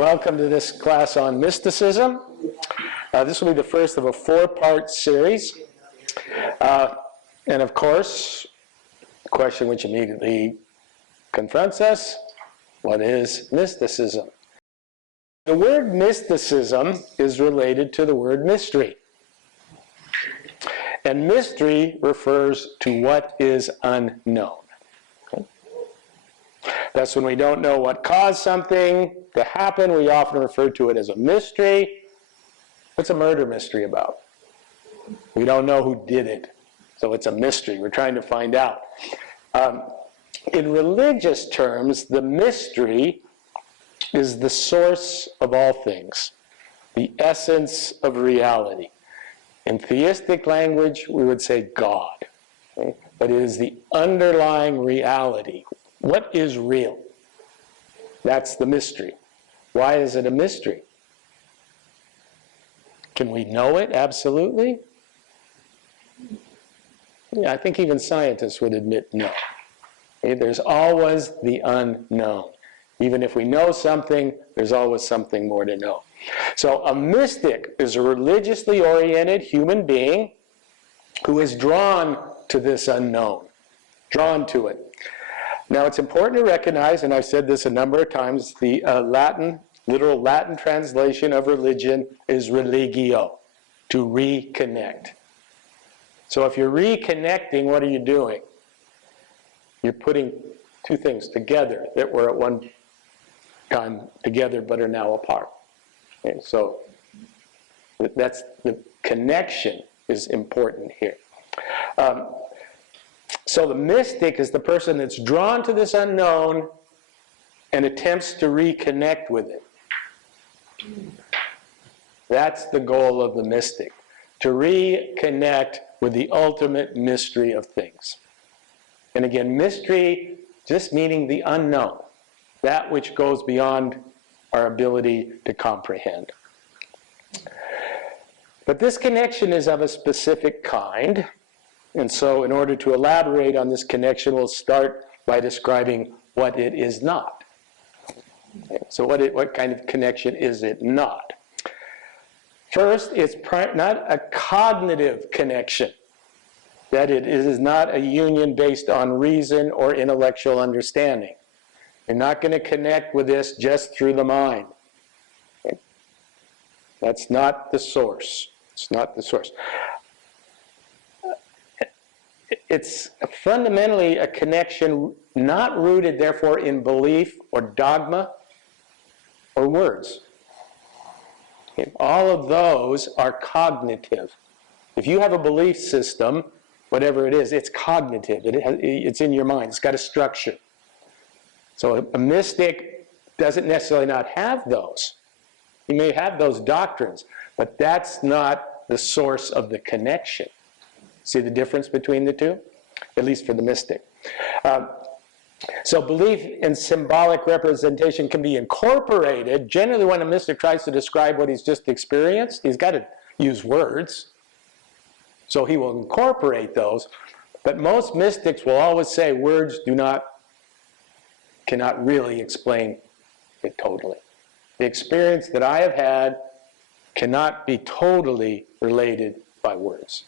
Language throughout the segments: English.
welcome to this class on mysticism. This will be the first of a four-part series. And of course, the question which immediately confronts us, what is mysticism? The word mysticism is related to the word mystery. And mystery refers to what is unknown. Thus, when we don't know what caused something to happen, we often refer to it as a mystery. What's a murder mystery about? We don't know who did it, so it's a mystery. We're trying to find out. In religious terms, the mystery is the source of all things, the essence of reality. In theistic language, we would say God, okay? But it is the underlying reality. What is real? That's the mystery. Why is it a mystery? Can we know it? Absolutely. Yeah, I think even scientists would admit no. Okay? There's always the unknown. Even if we know something, there's always something more to know. So a mystic is a religiously oriented human being who is drawn to this unknown, drawn to it. Now, it's important to recognize, and I've said this a number of times, the literal Latin translation of religion is religio, to reconnect. So if you're reconnecting, what are you doing? You're putting two things together that were at one time together but are now apart. Okay, so that's the connection is important here. So the mystic is the person that's drawn to this unknown and attempts to reconnect with it. That's the goal of the mystic, to reconnect with the ultimate mystery of things. And again, mystery just meaning the unknown, that which goes beyond our ability to comprehend. But this connection is of a specific kind. And so in order to elaborate on this connection, we'll start by describing what it is not. Okay, so what kind of connection is it not? First, it's not a cognitive connection. That it is not a union based on reason or intellectual understanding. You're not going to connect with this just through the mind. Okay? That's not the source. It's not the source. It's fundamentally a connection not rooted, therefore, in belief or dogma or words. Okay? All of those are cognitive. If you have a belief system, whatever it is, it's cognitive. It's in your mind. It's got a structure. So a mystic doesn't necessarily not have those. He may have those doctrines, but that's not the source of the connection. See the difference between the two? At least for the mystic. So belief in symbolic representation can be incorporated. Generally, when a mystic tries to describe what he's just experienced, he's got to use words. So he will incorporate those. But most mystics will always say words cannot really explain it totally. The experience that I have had cannot be totally related by words.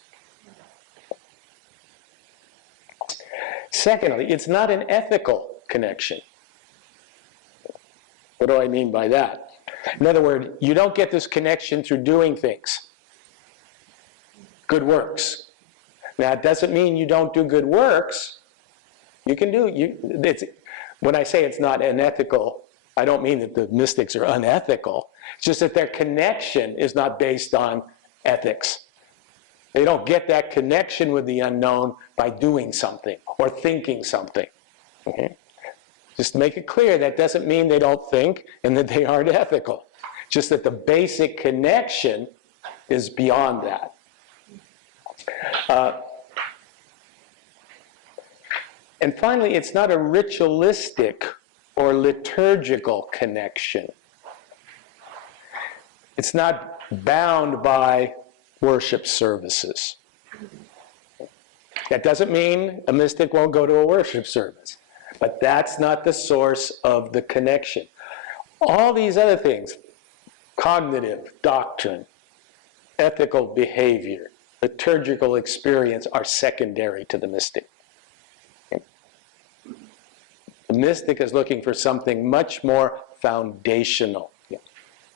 Secondly, it's not an ethical connection. What do I mean by that? In other words, you don't get this connection through doing things. Good works. Now, it doesn't mean you don't do good works. You can do, when I say it's not unethical, I don't mean that the mystics are unethical. It's just that their connection is not based on ethics. They don't get that connection with the unknown by doing something or thinking something. Okay? Just to make it clear, that doesn't mean they don't think and that they aren't ethical. Just that the basic connection is beyond that. And finally, it's not a ritualistic or liturgical connection. It's not bound by worship services. That doesn't mean a mystic won't go to a worship service, but that's not the source of the connection. All these other things, cognitive, doctrine, ethical behavior, liturgical experience, are secondary to the mystic. The mystic is looking for something much more foundational. Yeah.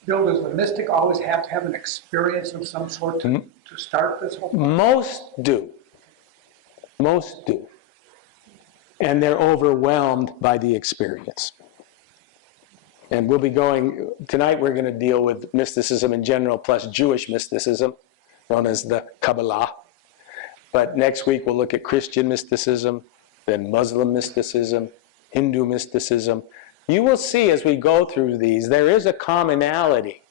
Bill, does the mystic always have to have an experience of some sort to start this whole process? Most do. Most do. And they're overwhelmed by the experience. And we'll be going, tonight we're going to deal with mysticism in general plus Jewish mysticism, known as the Kabbalah. But next week we'll look at Christian mysticism, then Muslim mysticism, Hindu mysticism. You will see as we go through these, there is a commonality,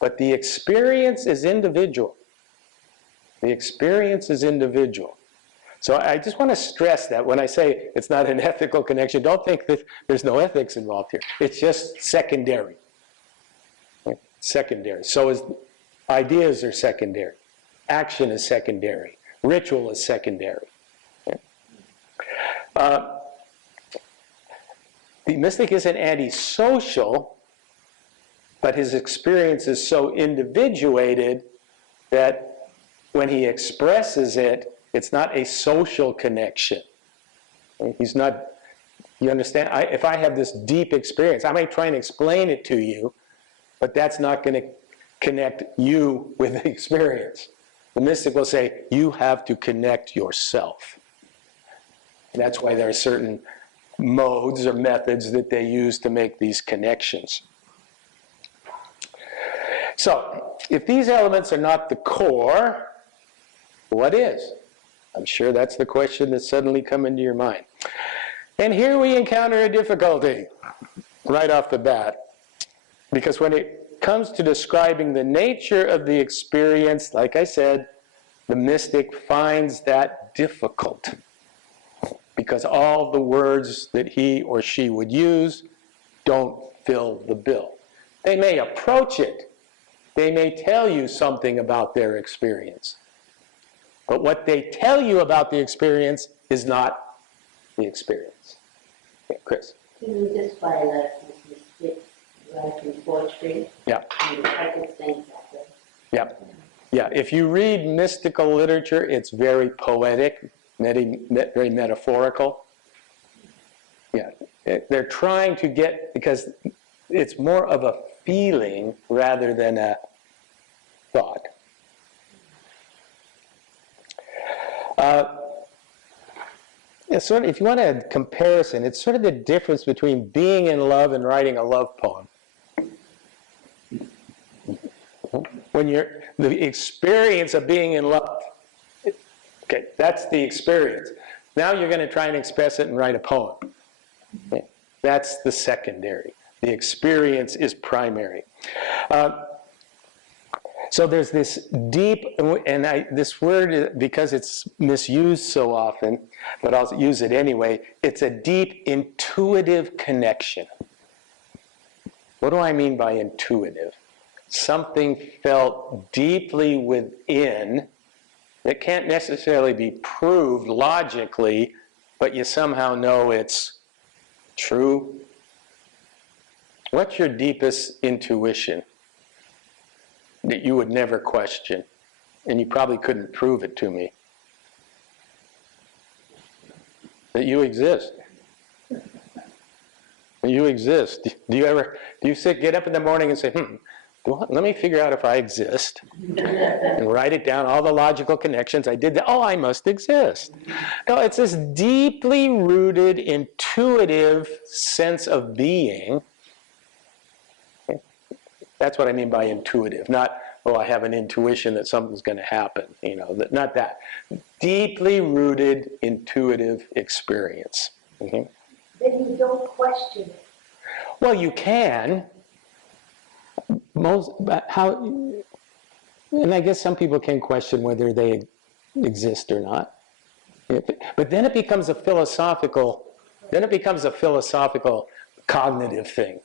but the experience is individual. The experience is individual. So I just want to stress that when I say it's not an ethical connection, don't think that there's no ethics involved here. It's just secondary. Secondary. So ideas are secondary. Action is secondary. Ritual is secondary. The mystic isn't antisocial, but his experience is so individuated that when he expresses it, it's not a social connection. He's not, you understand? If I have this deep experience, I might try and explain it to you, but that's not going to connect you with the experience. The mystic will say, you have to connect yourself. And that's why there are certain modes or methods that they use to make these connections. So, if these elements are not the core, what is? I'm sure that's the question that's suddenly come into your mind. And here we encounter a difficulty right off the bat. Because when it comes to describing the nature of the experience, like I said, the mystic finds that difficult. Because all the words that he or she would use don't fill the bill. They may approach it. They may tell you something about their experience. But what they tell you about the experience is not the experience. Okay, Chris? Can you just find like mystics writing poetry? Yeah. And I can think that way. Yeah. Yeah. If you read mystical literature, it's very poetic, very metaphorical. Yeah. They're trying to get, because it's more of a feeling rather than a thought. Sort of, if you want a comparison, it's sort of the difference between being in love and writing a love poem. When the experience of being in love, okay, that's the experience. Now you're going to try and express it and write a poem. Okay? That's the secondary. The experience is primary. So there's this deep, and this word, because it's misused so often, but I'll use it anyway, it's a deep intuitive connection. What do I mean by intuitive? Something felt deeply within that can't necessarily be proved logically, but you somehow know it's true. What's your deepest intuition that you would never question, and you probably couldn't prove it to me? That you exist. You exist. Do you get up in the morning and say, let me figure out if I exist, and write it down, all the logical connections I did, oh, I must exist. No, it's this deeply rooted, intuitive sense of being. That's what I mean by intuitive, not, oh, I have an intuition that something's going to happen, not that. Deeply rooted, intuitive experience. Mm-hmm. Then you don't question it. Well, you can. And I guess some people can question whether they exist or not. But then it becomes a philosophical, cognitive thing.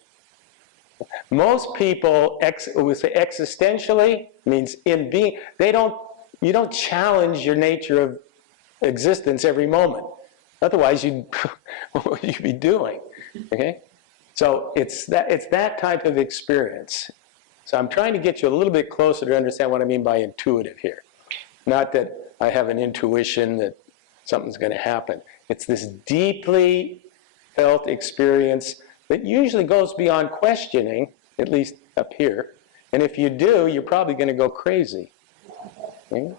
Most people, we say existentially, means in being, you don't challenge your nature of existence every moment. Otherwise, what would you be doing? Okay? So it's that type of experience. So I'm trying to get you a little bit closer to understand what I mean by intuitive here. Not that I have an intuition that something's going to happen. It's this deeply felt experience that usually goes beyond questioning, at least up here. And if you do, you're probably going to go crazy. Okay?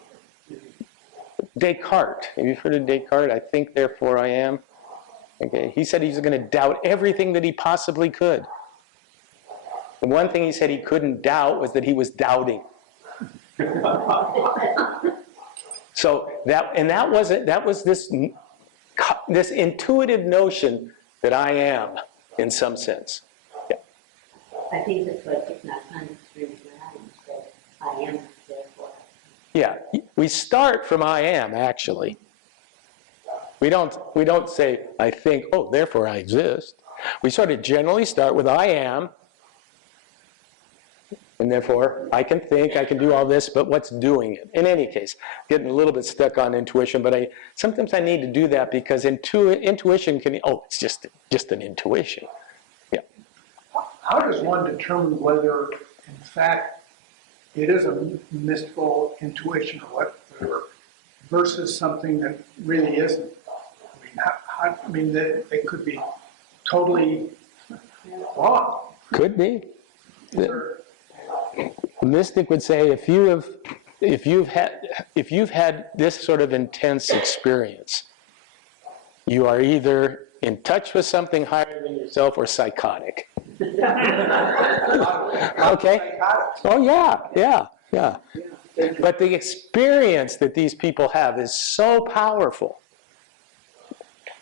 Descartes. Have you heard of Descartes? I think, therefore I am. Okay? He said he's going to doubt everything that he possibly could. The one thing he said he couldn't doubt was that he was doubting. So that was this intuitive notion that I am, in some sense. Yeah. I think that's what it's not unextreme ground, that I am, therefore. Yeah, we start from I am, actually. We don't say I think, oh, therefore I exist. We sort of generally start with I am, and therefore I can think, I can do all this, but what's doing it? In any case, getting a little bit stuck on intuition, but sometimes I need to do that because intuition can, oh, it's just an intuition. Yeah. How does one determine whether, in fact, it is a mystical intuition or whatever, versus something that really isn't? I mean, they could be totally wrong. Could be. The mystic would say if you've had this sort of intense experience, you are either in touch with something higher than yourself or psychotic. Okay? Oh yeah. But the experience that these people have is so powerful.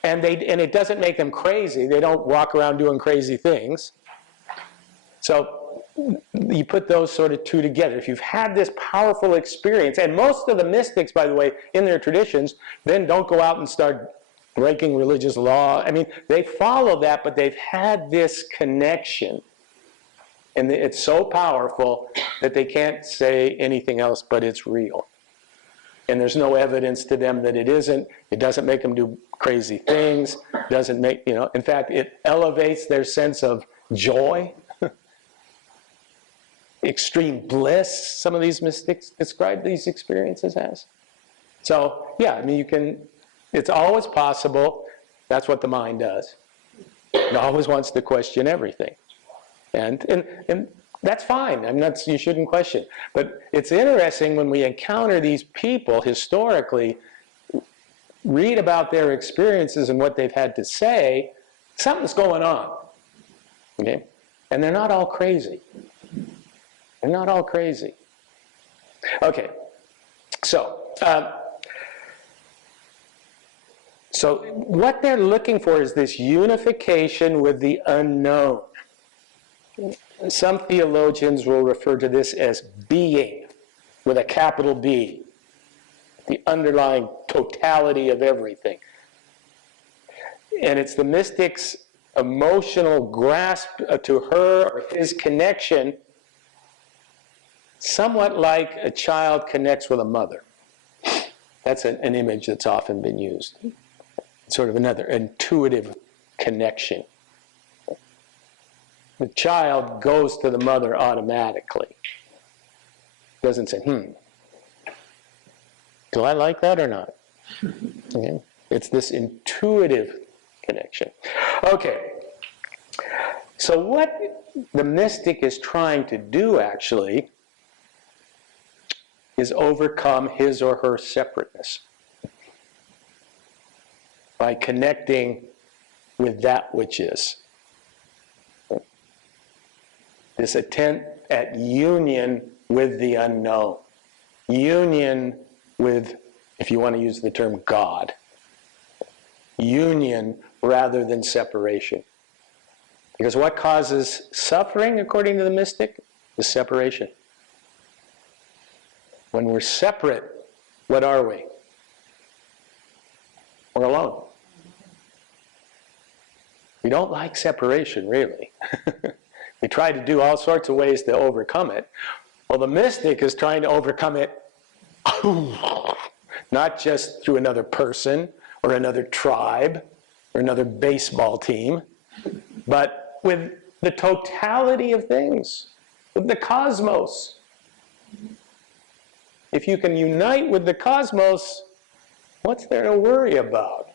And it doesn't make them crazy. They don't walk around doing crazy things. So you put those sort of two together. If you've had this powerful experience, and most of the mystics, by the way, in their traditions, then don't go out and start breaking religious law. I mean, they follow that, but they've had this connection. And it's so powerful that they can't say anything else but it's real. And there's no evidence to them that it isn't. It doesn't make them do crazy things. Doesn't make, in fact, it elevates their sense of joy. Extreme bliss, some of these mystics describe these experiences as. So, yeah, I mean, it's always possible. That's what the mind does. It always wants to question everything. And that's fine. You shouldn't question. But it's interesting when we encounter these people historically, read about their experiences and what they've had to say, something's going on. Okay? And they're not all crazy. They're not all crazy. Okay. So what they're looking for is this unification with the unknown. Some theologians will refer to this as being, with a capital B, the underlying totality of everything. And it's the mystic's emotional grasp to her or his connection, somewhat like a child connects with a mother. That's an image that's often been used. Sort of another intuitive connection. The child goes to the mother automatically. Doesn't say, do I like that or not? Okay. It's this intuitive connection. Okay. So what the mystic is trying to do, actually, is overcome his or her separateness by connecting with that which is. This attempt at union with the unknown. Union with, if you want to use the term, God. Union rather than separation. Because what causes suffering, according to the mystic, is separation. When we're separate, what are we? We're alone. We don't like separation, really. We try to do all sorts of ways to overcome it. Well, the mystic is trying to overcome it not just through another person or another tribe or another baseball team, but with the totality of things, with the cosmos. If you can unite with the cosmos, what's there to worry about?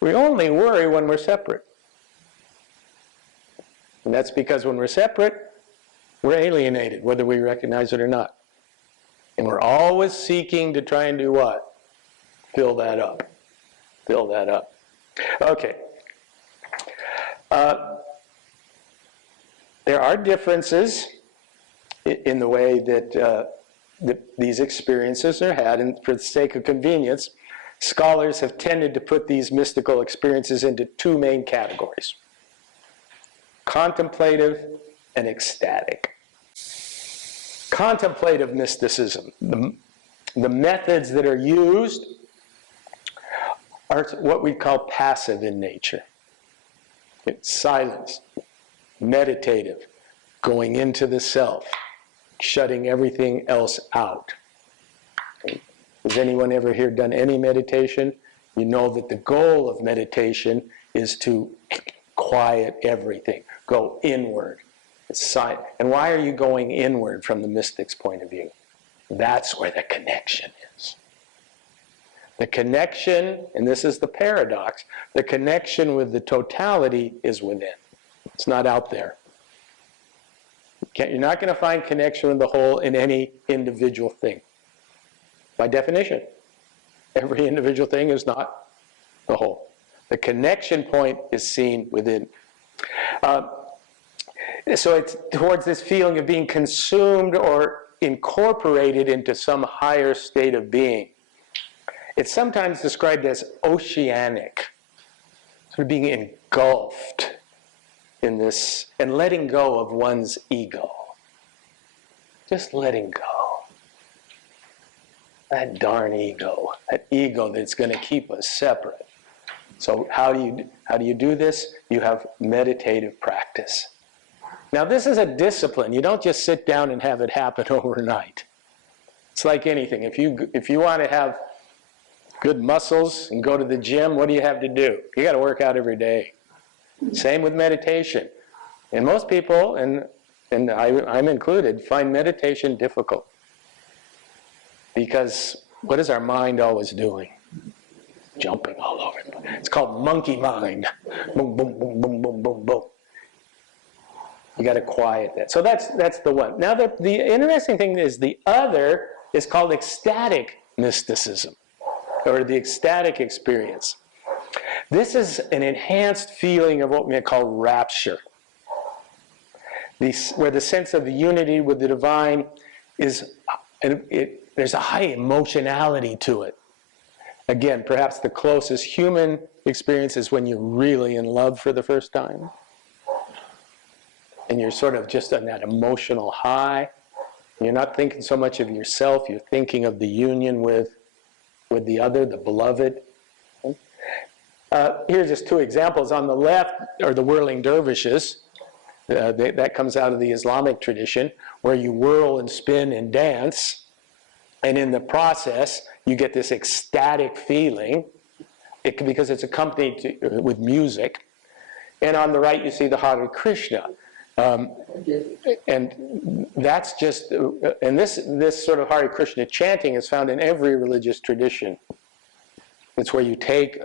We only worry when we're separate. And that's because when we're separate, we're alienated, whether we recognize it or not. And we're always seeking to try and do what? Fill that up. Fill that up. Okay. There are differences in the way that these experiences are had, and for the sake of convenience, scholars have tended to put these mystical experiences into two main categories: contemplative and ecstatic. Contemplative mysticism, the methods that are used are what we call passive in nature. It's silence, meditative, going into the self, shutting everything else out. Has anyone ever here done any meditation? You know that the goal of meditation is to quiet everything, go inward. It's silent. And why are you going inward from the mystic's point of view? That's where the connection is. The connection, and this is the paradox, the connection with the totality is within. It's not out there. You're not going to find connection with the whole in any individual thing. By definition, every individual thing is not the whole. The connection point is seen within. So it's towards this feeling of being consumed or incorporated into some higher state of being. It's sometimes described as oceanic, sort of being engulfed in this and letting go of one's ego. Just letting go. That darn ego, that ego that's going to keep us separate. So how do you do this? You have meditative practice. Now this is a discipline. You don't just sit down and have it happen overnight. It's like anything. If you want to have good muscles and go to the gym, what do you have to do? You got to work out every day. Same with meditation. And most people, and I'm included, find meditation difficult. Because what is our mind always doing? Jumping all over the place. It's called monkey mind. Boom, boom, boom, boom, boom, boom, boom. You got to quiet that. So that's the one. Now the interesting thing is the other is called ecstatic mysticism, or the ecstatic experience. This is an enhanced feeling of what we call rapture, where the sense of the unity with the divine is, there's a high emotionality to it. Again, perhaps the closest human experience is when you're really in love for the first time. And you're sort of just on that emotional high. You're not thinking so much of yourself, you're thinking of the union with the other, the beloved. Here's just two examples. On the left are the whirling dervishes. That comes out of the Islamic tradition, where you whirl and spin and dance. And in the process, you get this ecstatic feeling because it's accompanied with music. And on the right, you see the Hare Krishna. And that's just, and this sort of Hare Krishna chanting is found in every religious tradition. It's where you take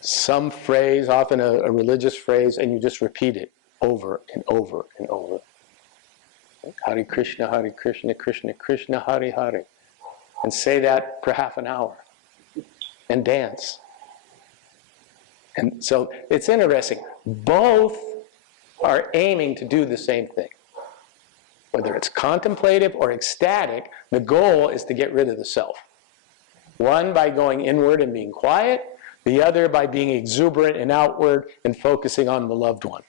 some phrase, often a religious phrase, and you just repeat it over and over and over. Hare Krishna, Krishna Krishna, Hare Hare. And say that for half an hour. And dance. And so it's interesting. Both are aiming to do the same thing. Whether it's contemplative or ecstatic, the goal is to get rid of the self. One by going inward and being quiet, the other by being exuberant and outward and focusing on the loved one,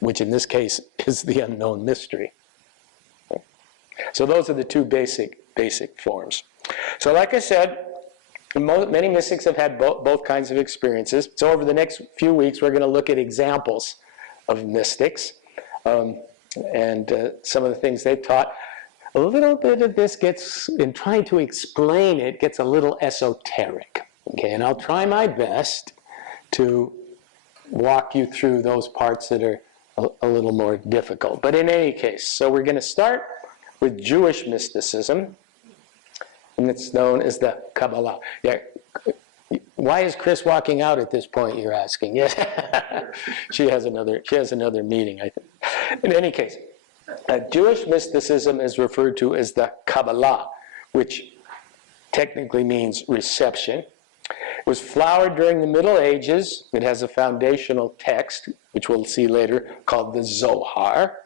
which in this case is the unknown mystery. So those are the two basic forms. So like I said, many mystics have had both kinds of experiences. So over the next few weeks, we're going to look at examples of mystics and some of the things they've taught. A little bit of this gets, in trying to explain it, gets a little esoteric. Okay, and I'll try my best to walk you through those parts that are a little more difficult. But in any case, so we're going to start with Jewish mysticism, and it's known as the Kabbalah. Yeah. Why is Chris walking out at this point, you're asking? Yes. she has another meeting, I think. In any case, Jewish mysticism is referred to as the Kabbalah, which technically means reception. It was flowered during the Middle Ages. It has a foundational text, which we'll see later, called the Zohar.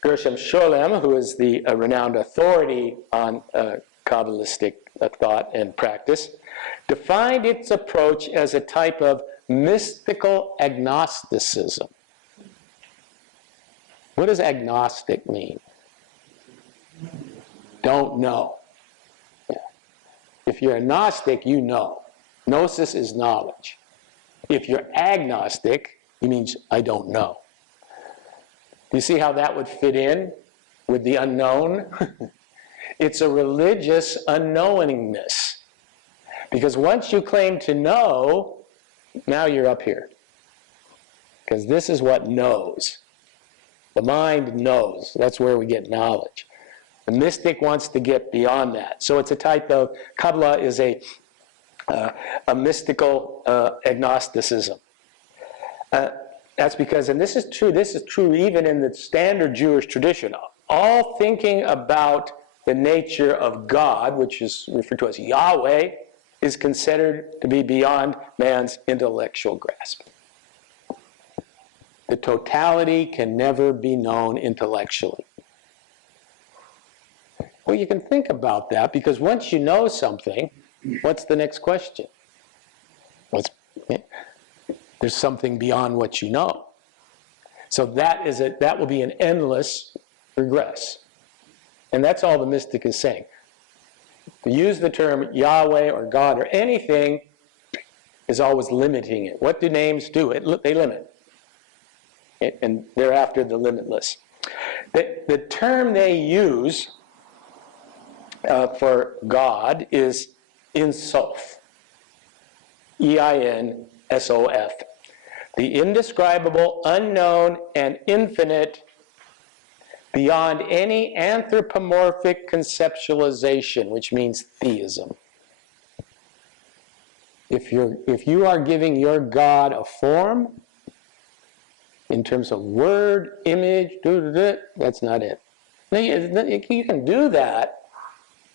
Gershom Scholem, who is the renowned authority on Kabbalistic thought and practice, defined its approach as a type of mystical agnosticism. What does agnostic mean? Don't know. Yeah. If you're a Gnostic, you know. Gnosis is knowledge. If you're agnostic, it means I don't know. You see how that would fit in with the unknown? It's a religious unknowingness. Because once you claim to know, now you're up here. Because this is what knows. The mind knows. That's where we get knowledge. The mystic wants to get beyond that. So it's a type of, Kabbalah is a mystical agnosticism. That's because, and this is true even in the standard Jewish tradition, all thinking about the nature of God, which is referred to as Yahweh, is considered to be beyond man's intellectual grasp. The totality can never be known intellectually. Well, you can think about that, because once you know something, what's the next question? There's something beyond what you know. So that will be an endless regress. And that's all the mystic is saying. To use the term Yahweh or God or anything is always limiting it. What do names do? They limit. And thereafter, the limitless. The term they use for God is Insof. E-I-N-S-O-F. The indescribable, unknown, and infinite beyond any anthropomorphic conceptualization, which means theism. If you are giving your God a form, in terms of word, image, that's not it. You can do that,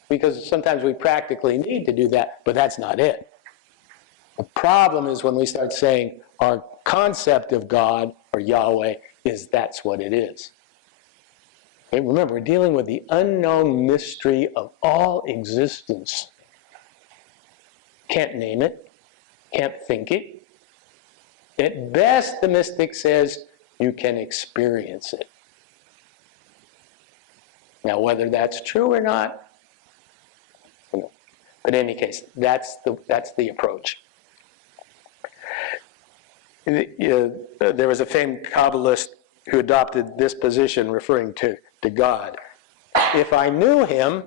because sometimes we practically need to do that, but that's not it. The problem is when we start saying our concept of God or Yahweh is that's what it is. Okay, remember, we're dealing with the unknown mystery of all existence. Can't name it, can't think it. At best, the mystic says you can experience it. Now, whether that's true or not, but in any case, that's the approach. There was a famed Kabbalist who adopted this position, referring to God. If I knew him,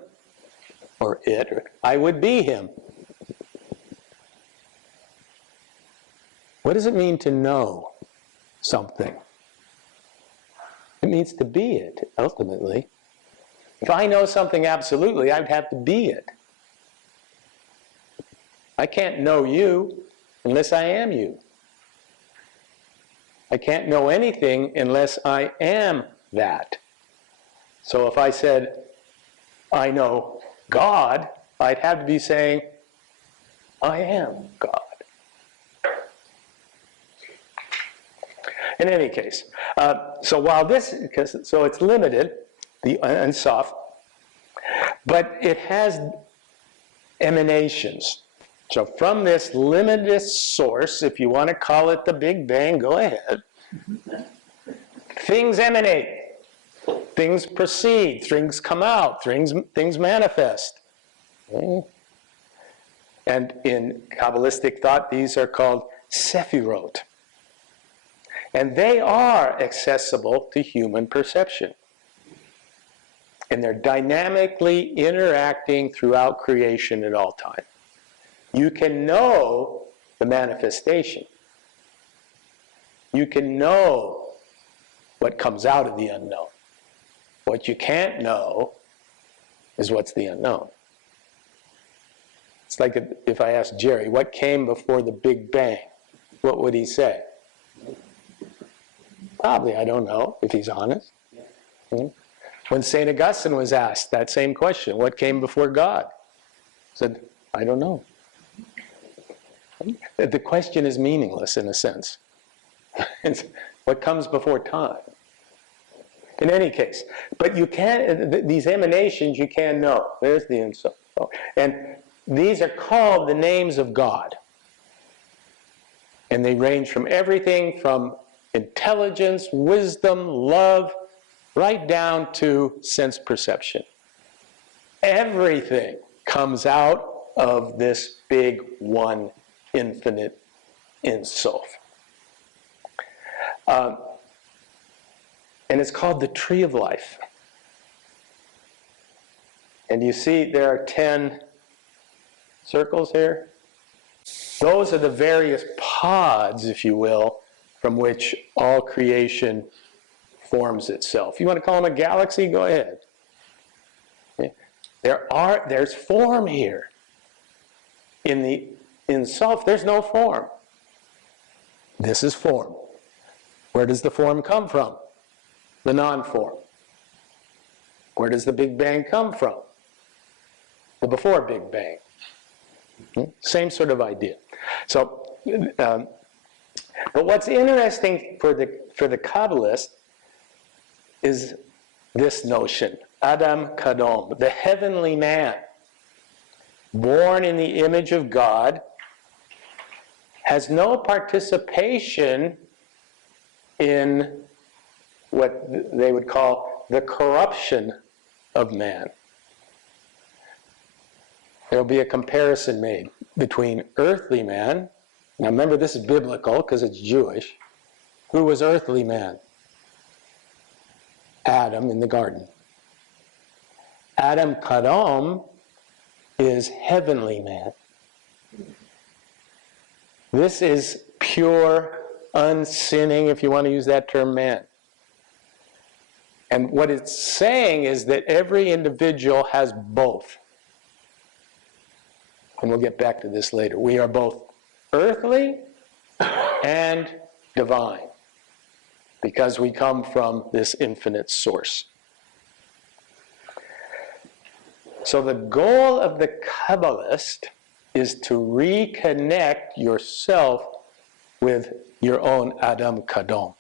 or it, I would be him. What does it mean to know something? It means to be it, ultimately. If I know something absolutely, I'd have to be it. I can't know you unless I am you. I can't know anything unless I am that. So if I said, I know God, I'd have to be saying, I am God. In any case, so while so it's limited, and soft, but it has emanations. So from this limitless source, if you want to call it the Big Bang, go ahead. Things emanate. Things proceed. Things come out. Things manifest. Okay. And in Kabbalistic thought, these are called sephirot. And they are accessible to human perception. And they're dynamically interacting throughout creation at all time. You can know the manifestation. You can know what comes out of the unknown. What you can't know is what's the unknown. It's like if I asked Jerry, what came before the Big Bang? What would he say? Probably, I don't know, if he's honest. When St. Augustine was asked that same question, what came before God? He said, I don't know. The question is meaningless in a sense. It's what comes before time. In any case, but you can, these emanations you can know. There's the insult. And these are called the names of God. And they range from everything from intelligence, wisdom, love, right down to sense perception. Everything comes out of this big one, infinite Insof. And it's called the Tree of Life. And you see there are 10 circles here. Those are the various pods, if you will, from which all creation forms itself. You want to call them a galaxy? Go ahead. Okay. There's form here. In self, there's no form. This is form. Where does the form come from? The non-form. Where does the Big Bang come from? The before Big Bang. Same sort of idea. So, but what's interesting for the Kabbalist is this notion, Adam Kadom, the heavenly man, born in the image of God, has no participation in what they would call the corruption of man. There will be a comparison made between earthly man. Now remember, this is biblical because it's Jewish. Who was earthly man? Adam in the garden. Adam Kadom is heavenly man. This is pure, unsinning, if you want to use that term, man. And what it's saying is that every individual has both. And we'll get back to this later. We are both earthly and divine because we come from this infinite source. So the goal of the Kabbalist is to reconnect yourself with your own Adam Kadom.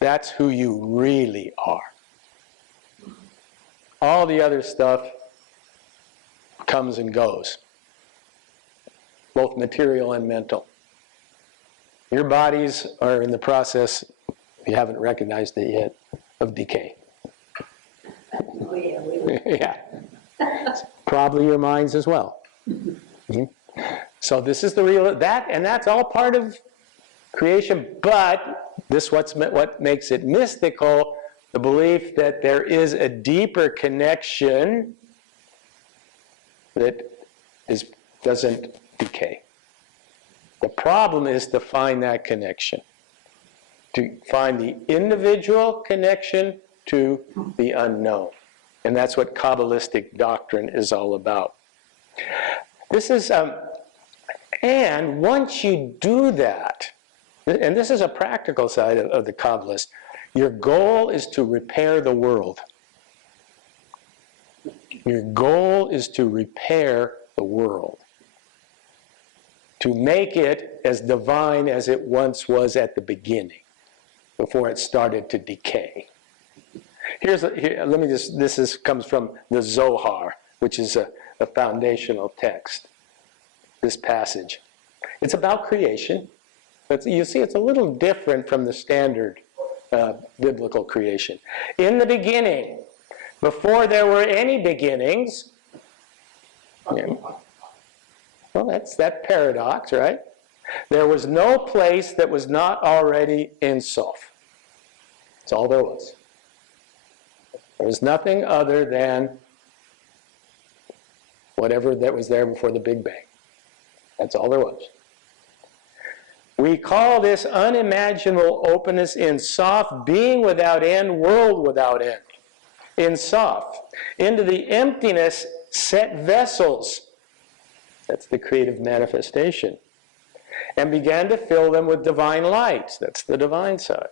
That's who you really are. All the other stuff comes and goes, both material and mental. Your bodies are in the process, if you haven't recognized it yet, of decay. Oh, yeah, we will. Yeah. Probably your minds as well. Mm-hmm. So this is the real, and that's all part of creation, but this what makes it mystical, the belief that there is a deeper connection that doesn't decay. The problem is to find that connection, to find the individual connection to the unknown. And that's what Kabbalistic doctrine is all about. This is, and once you do that, and this is a practical side of the Kabbalist, your goal is to repair the world. Your goal is to repair the world, to make it as divine as it once was at the beginning, before it started to decay. This comes from the Zohar, which is a foundational text, this passage. It's about creation, but you see it's a little different from the standard biblical creation. In the beginning, before there were any beginnings, well, that's that paradox, right? There was no place that was not already in Sof. That's all there was. There was nothing other than whatever that was there before the Big Bang. That's all there was. We call this unimaginable openness in soft, being without end, world without end. In soft. Into the emptiness set vessels. That's the creative manifestation. And began to fill them with divine light. That's the divine side.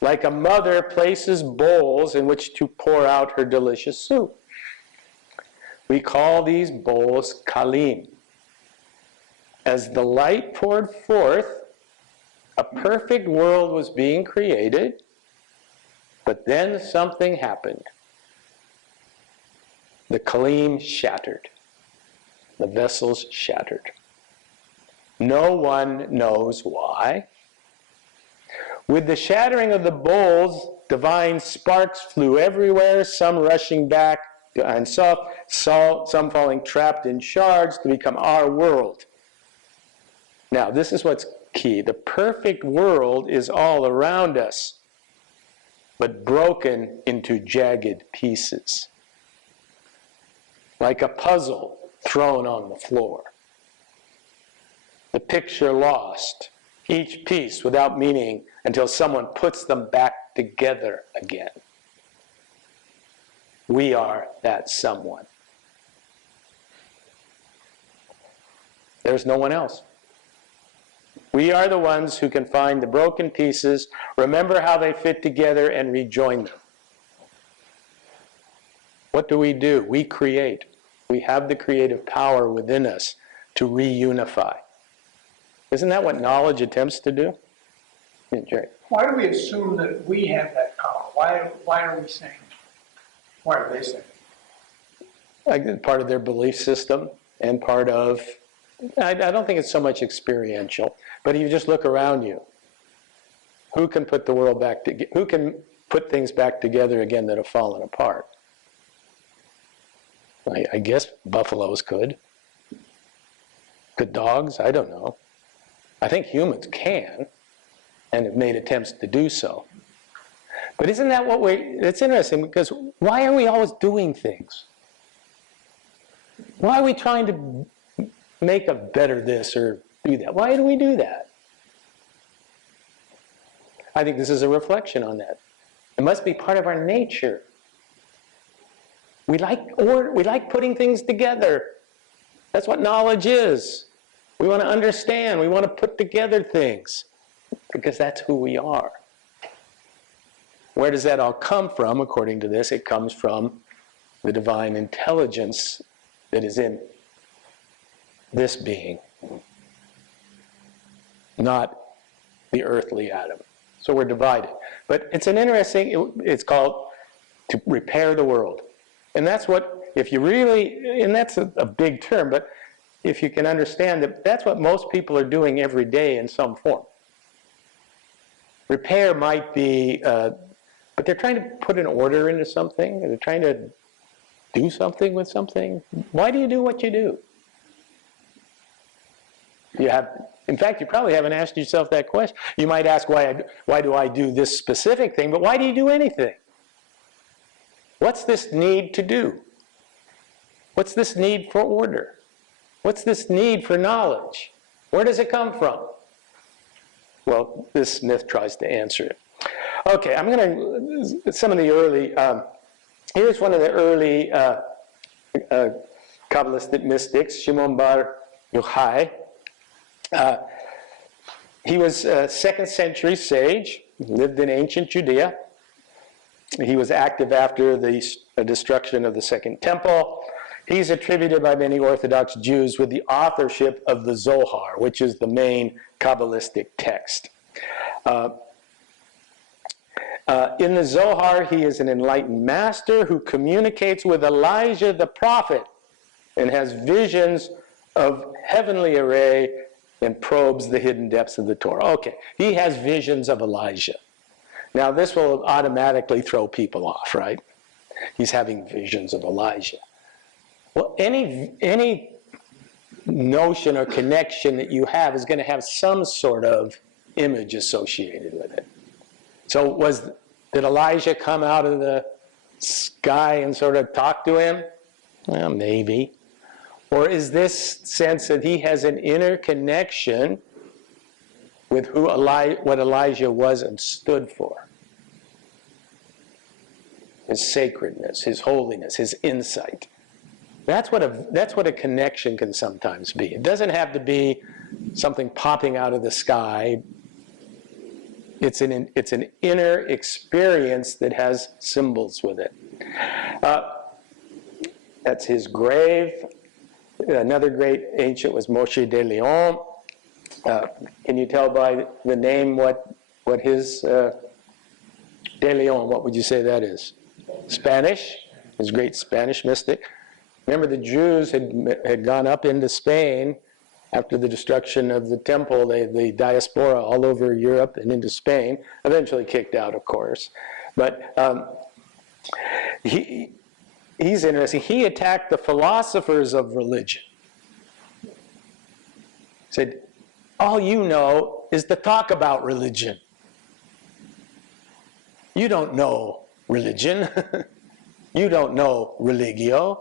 Like a mother places bowls in which to pour out her delicious soup. We call these bowls kalim. As the light poured forth, a perfect world was being created, but then something happened. The kalim shattered. The vessels shattered. No one knows why. With the shattering of the bowls, divine sparks flew everywhere, some rushing back and soft, some falling trapped in shards to become our world. Now, this is what's key. The perfect world is all around us, but broken into jagged pieces. Like a puzzle thrown on the floor. The picture lost, each piece without meaning until someone puts them back together again. We are that someone. There's no one else. We are the ones who can find the broken pieces, remember how they fit together, and rejoin them. What do? We create. We have the creative power within us to reunify. Isn't that what knowledge attempts to do? Yeah, Jerry. Why do we assume that we have that power? Why are we saying? Why are they saying? Like part of their belief system and part of, I don't think it's so much experiential, but you just look around you. Who can put the world back together? Who can put things back together again that have fallen apart? I guess buffaloes could. Could dogs? I don't know. I think humans can, and have made attempts to do so. But isn't that what it's interesting, because why are we always doing things? Why are we trying to make a better this or do that? Why do we do that? I think this is a reflection on that. It must be part of our nature. We like putting things together. That's what knowledge is. We want to understand. We want to put together things because that's who we are. Where does that all come from? According to this, it comes from the divine intelligence that is in this being, not the earthly atom. So we're divided. But it's an interesting, it's called to repair the world. And that's what, if you really, and that's a big term, but if you can understand that that's what most people are doing every day in some form. Repair might be, but they're trying to put an order into something. They're trying to do something with something. Why do you do what you do? In fact, you probably haven't asked yourself that question. You might ask, why do I do this specific thing? But why do you do anything? What's this need to do? What's this need for order? What's this need for knowledge? Where does it come from? Well, this myth tries to answer it. Okay, I'm going to, some of the early, here's one of the early Kabbalistic mystics, Shimon Bar Yochai. He was a 2nd century sage, lived in ancient Judea. He was active after the destruction of the Second Temple. He's attributed by many Orthodox Jews with the authorship of the Zohar, which is the main Kabbalistic text. In the Zohar, he is an enlightened master who communicates with Elijah the prophet and has visions of heavenly array and probes the hidden depths of the Torah. Okay, he has visions of Elijah. Now, this will automatically throw people off, right? He's having visions of Elijah. Well, any notion or connection that you have is going to have some sort of image associated with it. So did Elijah come out of the sky and sort of talk to him? Well, maybe. Or is this sense that he has an inner connection with what Elijah was and stood for. His sacredness, his holiness, his insight. That's what a connection can sometimes be. It doesn't have to be something popping out of the sky. It's an inner experience that has symbols with it. That's his grave. Another great ancient was Moshi De Leon. Can you tell by the name what his De Leon, what would you say that is? Spanish, his great Spanish mystic. Remember, the Jews had gone up into Spain after the destruction of the temple, the diaspora all over Europe and into Spain, eventually kicked out, of course. But he's interesting. He attacked the philosophers of religion. He said, all you know is to talk about religion. You don't know religion. You don't know religio.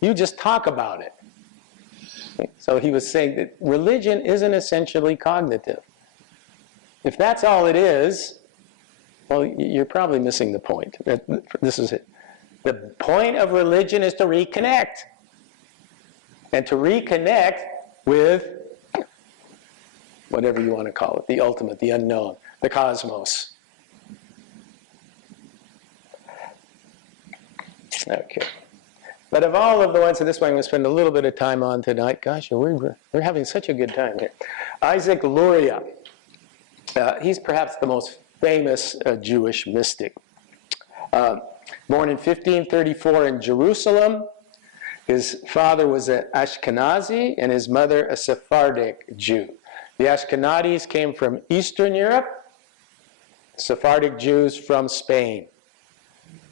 You just talk about it. So he was saying that religion isn't essentially cognitive. If that's all it is, well, you're probably missing the point. This is it. The point of religion is to reconnect. And to reconnect with whatever you want to call it, the ultimate, the unknown, the cosmos. Okay. But of all of the ones, and this one I'm going to spend a little bit of time on tonight. Gosh, we're having such a good time here. Isaac Luria. He's perhaps the most famous Jewish mystic. Born in 1534 in Jerusalem. His father was an Ashkenazi and his mother a Sephardic Jew. The Ashkenazis came from Eastern Europe, Sephardic Jews from Spain.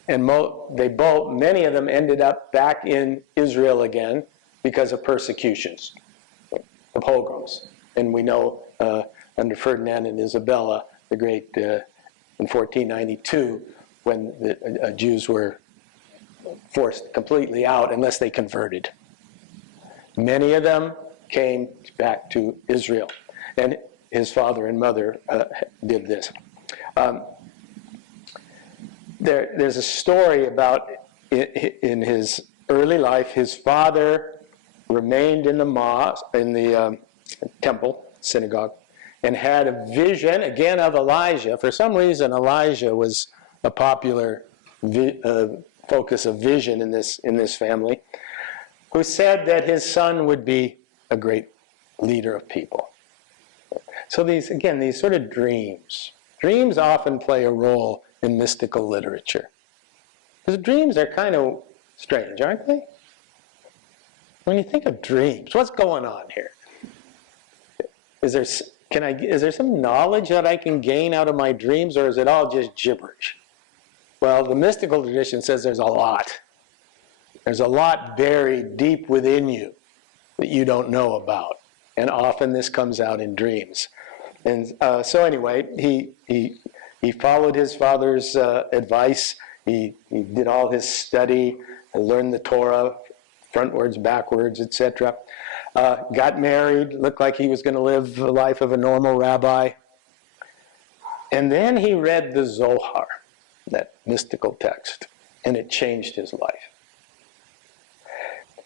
And many of them ended up back in Israel again because of persecutions, the pogroms. And we know under Ferdinand and Isabella, the great, in 1492, when the Jews were forced completely out unless they converted. Many of them came back to Israel. And his father and mother did this. There's a story about in his early life, his father remained in the mosque, in the temple, synagogue, and had a vision, again, of Elijah. For some reason, Elijah was a popular focus of vision in this family, who said that his son would be a great leader of people. So these sort of dreams. Dreams often play a role in mystical literature. Because dreams are kind of strange, aren't they? When you think of dreams, what's going on here? Is there some knowledge that I can gain out of my dreams, or is it all just gibberish? Well, the mystical tradition says there's a lot. There's a lot buried deep within you that you don't know about. And often this comes out in dreams. And so anyway, he followed his father's advice. He did all his study, learned the Torah frontwards, backwards, etc. Got married, looked like he was going to live the life of a normal rabbi. And then he read the Zohar, that mystical text, and it changed his life.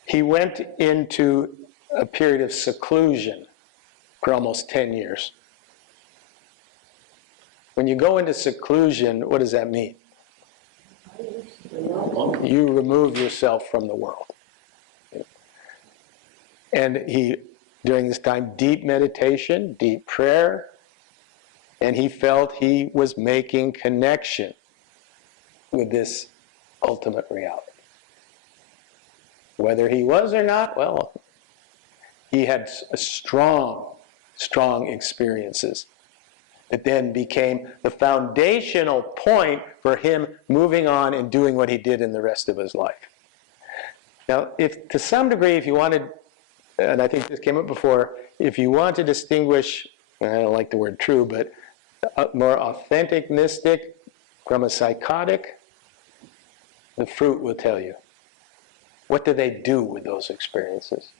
He went into a period of seclusion for almost 10 years. When you go into seclusion, what does that mean? You remove yourself from the world. And during this time, deep meditation, deep prayer, and he felt he was making connection with this ultimate reality. Whether he was or not, well, he had strong experiences that then became the foundational point for him moving on and doing what he did in the rest of his life. Now, if to some degree, if you wanted, and I think this came up before, if you want to distinguish, and I don't like the word true, but a more authentic mystic from a psychotic, the fruit will tell you. What do they do with those experiences?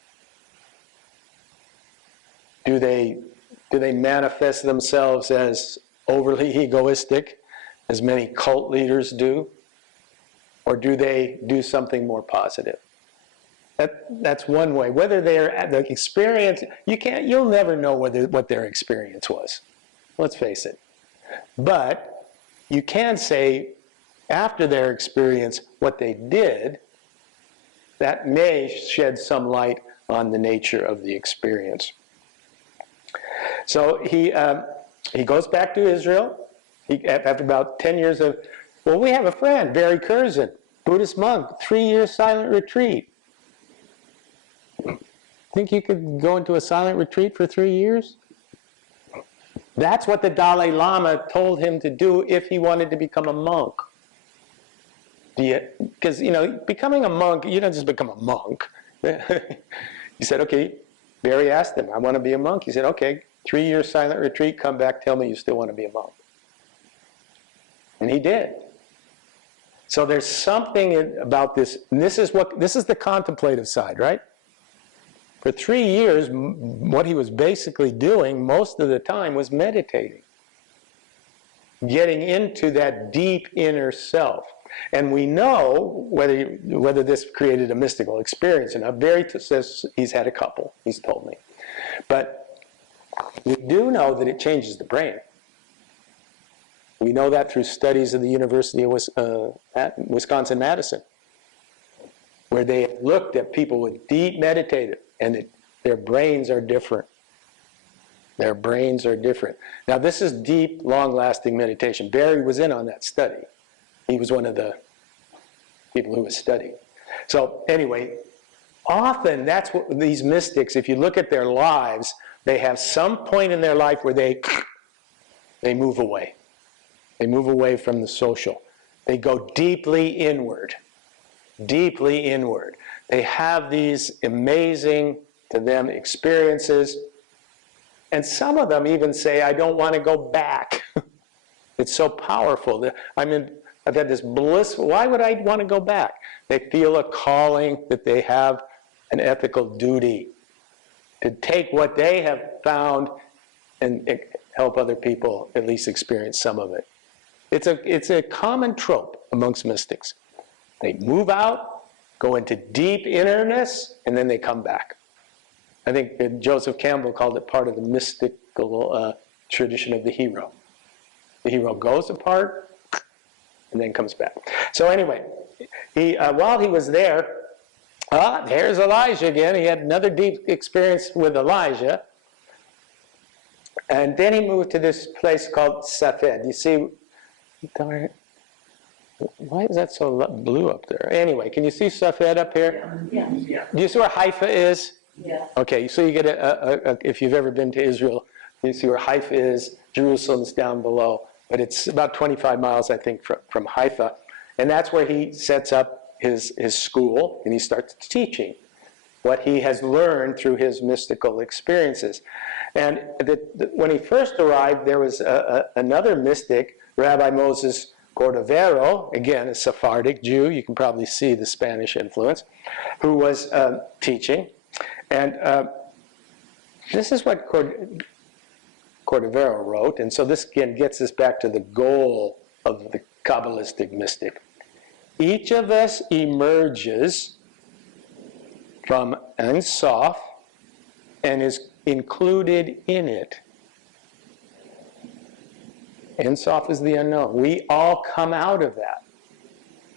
Do they Do they manifest themselves as overly egoistic, as many cult leaders do? Or do they do something more positive? That's one way. Whether they're the experience, you'll never know what their experience was. Let's face it. But you can say, after their experience, what they did, that may shed some light on the nature of the experience. So he goes back to Israel. After about 10 years of, well, we have a friend, Barry Curzon, Buddhist monk, 3-year silent retreat. Think you could go into a silent retreat for 3 years? That's what the Dalai Lama told him to do if he wanted to become a monk. Because, becoming a monk, you don't just become a monk. He said, okay, Barry asked him, I want to be a monk. He said, okay, 3-year silent retreat, come back, tell me you still want to be a monk. And he did. So there's something about this, and this is the contemplative side, right? For 3 years, what he was basically doing most of the time was meditating. Getting into that deep inner self. And we know whether this created a mystical experience or not. Barry says he's had a couple, he's told me. But we do know that it changes the brain. We know that through studies of the University of Wisconsin-Madison, where they looked at people with deep meditative, and their brains are different. Their brains are different. Now, this is deep, long-lasting meditation. Barry was in on that study. He was one of the people who was studying. So anyway, often that's what these mystics, if you look at their lives, they have some point in their life where they move away. They move away from the social. They go deeply inward. Deeply inward. They have these amazing, to them, experiences. And some of them even say, I don't want to go back. It's so powerful. I've had this bliss. Why would I want to go back? They feel a calling, that they have an ethical duty to take what they have found and help other people at least experience some of it. It's a common trope amongst mystics. They move out, go into deep innerness, and then they come back. I think Joseph Campbell called it part of the mystical tradition of the hero. The hero goes apart and then comes back. So anyway, while he was there, there's Elijah again. He had another deep experience with Elijah. And then he moved to this place called Safed. You see, why is that so blue up there? Anyway, can you see Safed up here? Yeah. Yeah. Do you see where Haifa is? Yeah. Okay, so you get if you've ever been to Israel, you see where Haifa is. Jerusalem's down below, but it's about 25 miles, I think, from Haifa. And that's where he sets up his school, and he starts teaching what he has learned through his mystical experiences. And when he first arrived, there was another mystic, Rabbi Moses Gordavero, again, a Sephardic Jew, you can probably see the Spanish influence, who was teaching. And this is what Gordavero wrote, and so this again gets us back to the goal of the Kabbalistic mystic. Each of us emerges from Ein Sof and is included in it. Ein Sof is the unknown. We all come out of that.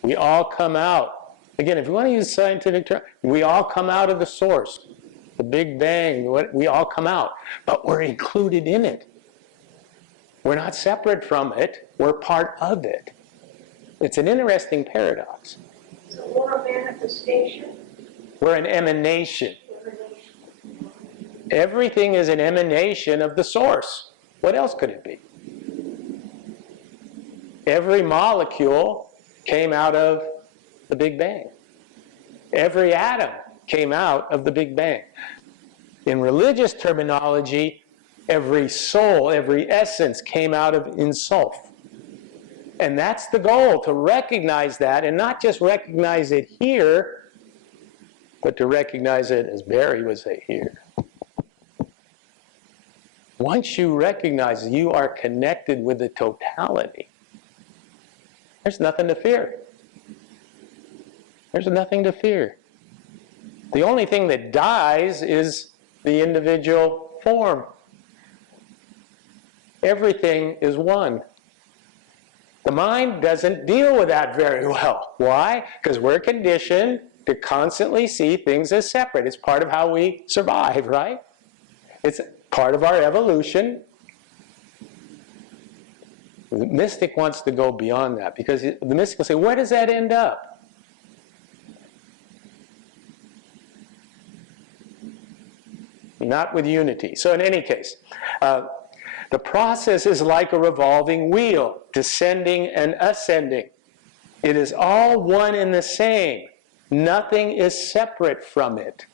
We all come out. Again, if you want to use scientific term, we all come out of the source. The Big Bang, we all come out. But we're included in it. We're not separate from it. We're part of it. It's an interesting paradox. So we're a manifestation? We're an emanation. Everything is an emanation of the source. What else could it be? Every molecule came out of the Big Bang. Every atom came out of the Big Bang. In religious terminology, every soul, every essence came out of Ein Sof. And that's the goal, to recognize that, and not just recognize it here, but to recognize it, as Barry would say, here. once you recognize you are connected with the totality, there's nothing to fear. There's nothing to fear. The only thing that dies is the individual form. Everything is one. The mind doesn't deal with that very well. Why? Because we're conditioned to constantly see things as separate. It's part of how we survive, right? It's part of our evolution. The mystic wants to go beyond that, because the mystic will say, where does that end up? Not with unity. So in any case, the process is like a revolving wheel, descending and ascending. It is all one and the same. Nothing is separate from it.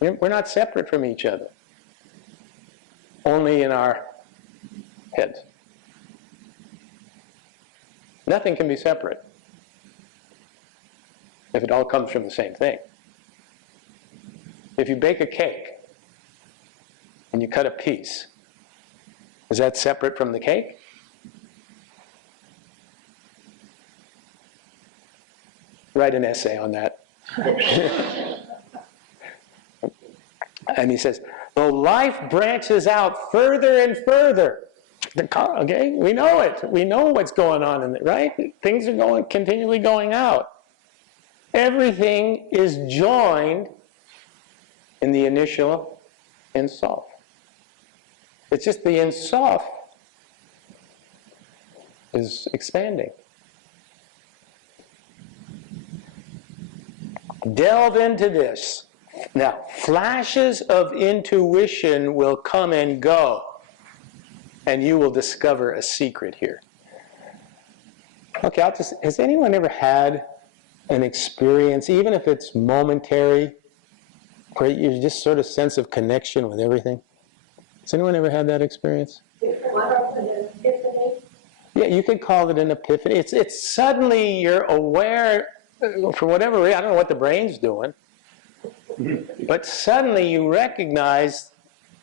We're not separate from each other. Only in our heads. Nothing can be separate if it all comes from the same thing. If you bake a cake and you cut a piece, is that separate from the cake? Write an essay on that. And he says, though life branches out further and further, okay, we know it. We know what's going on in it, right? Things are continually going out. Everything is joined in the initial Ein Sof. It's just the Ein Sof is expanding. Delve into this. Now, flashes of intuition will come and go, and you will discover a secret here. Okay, has anyone ever had an experience, even if it's momentary, where you just sort of sense of connection with everything? Has anyone ever had that experience? Yeah, you could call it an epiphany. It's suddenly you're aware, for whatever reason, I don't know what the brain's doing, but suddenly you recognize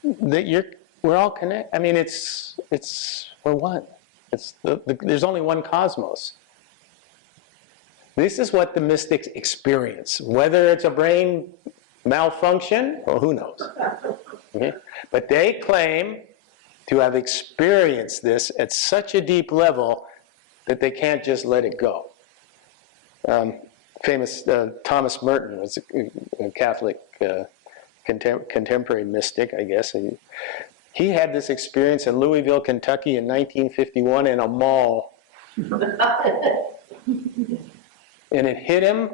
that we're all connected. I mean, we're one. There's only one cosmos. This is what the mystics experience. Whether it's a brain malfunction, or who knows. Okay? But they claim to have experienced this at such a deep level that they can't just let it go. Famous Thomas Merton was a Catholic contemporary mystic, I guess. He had this experience in Louisville, Kentucky in 1951 in a mall. And it hit him.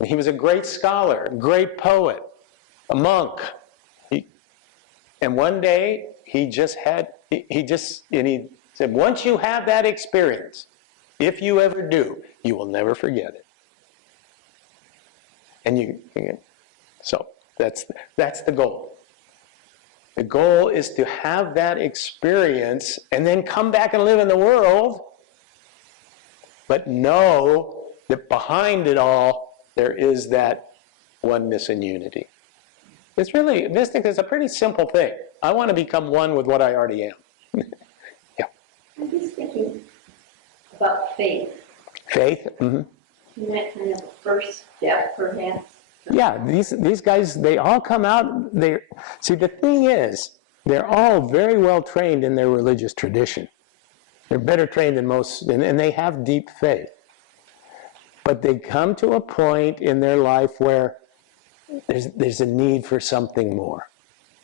And he was a great scholar, a great poet, a monk. And one day he said, once you have that experience, if you ever do, you will never forget it. And so that's the goal. The goal is to have that experience and then come back and live in the world, but know that behind it all, there is that oneness and unity. It's really, mystic is a pretty simple thing. I want to become one with what I already am. Yeah. I'm just thinking about faith. Faith? Mm-hmm. Isn't that kind of the first step, perhaps? Yeah, these guys, they all come out, see, the thing is, they're all very well trained in their religious tradition. They're better trained than most, and they have deep faith. But they come to a point in their life where there's a need for something more.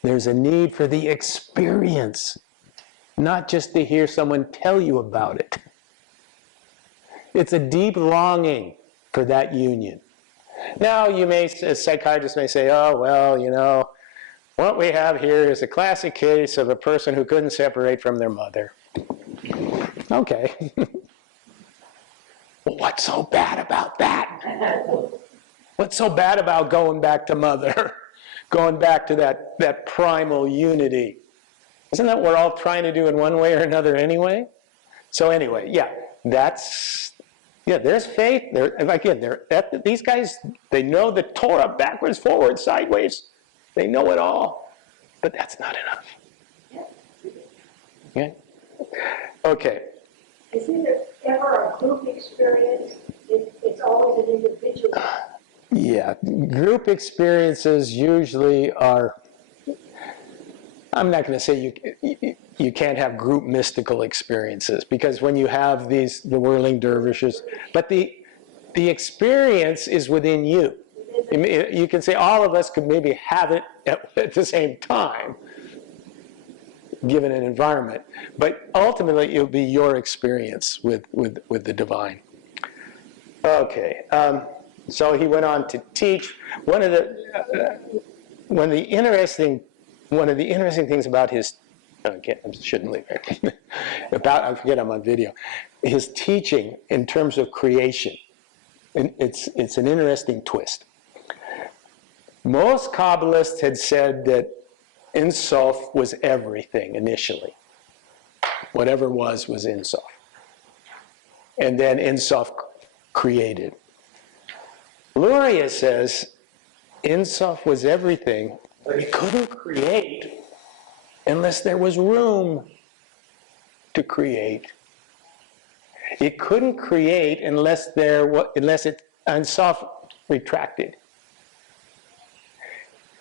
There's a need for the experience, not just to hear someone tell you about it. It's a deep longing for that union. Now, as psychiatrists may say, oh, well, what we have here is a classic case of a person who couldn't separate from their mother. Okay. Well, what's so bad about that? What's so bad about going back to mother? Going back to that primal unity? Isn't that what we're all trying to do in one way or another anyway? So anyway, there's faith. These guys, they know the Torah backwards, forwards, sideways. They know it all, but that's not enough. Okay? Okay. Isn't it ever a group experience? It's always an individual. Yeah, group experiences usually are, I'm not going to say you can't have group mystical experiences, because when you have the whirling dervishes, but the experience is within you. You can say all of us could maybe have it at the same time, given an environment, but ultimately it'll be your experience with the divine. Okay, so he went on to teach. One of the interesting things about his, I shouldn't leave it. I forget I'm on video. His teaching in terms of creation, and it's an interesting twist. Most Kabbalists had said that Ein Sof was everything initially. Whatever was Ein Sof. And then Ein Sof created. Luria says Ein Sof was everything, but it couldn't create unless there was room to create. It couldn't create unless Ein Sof retracted.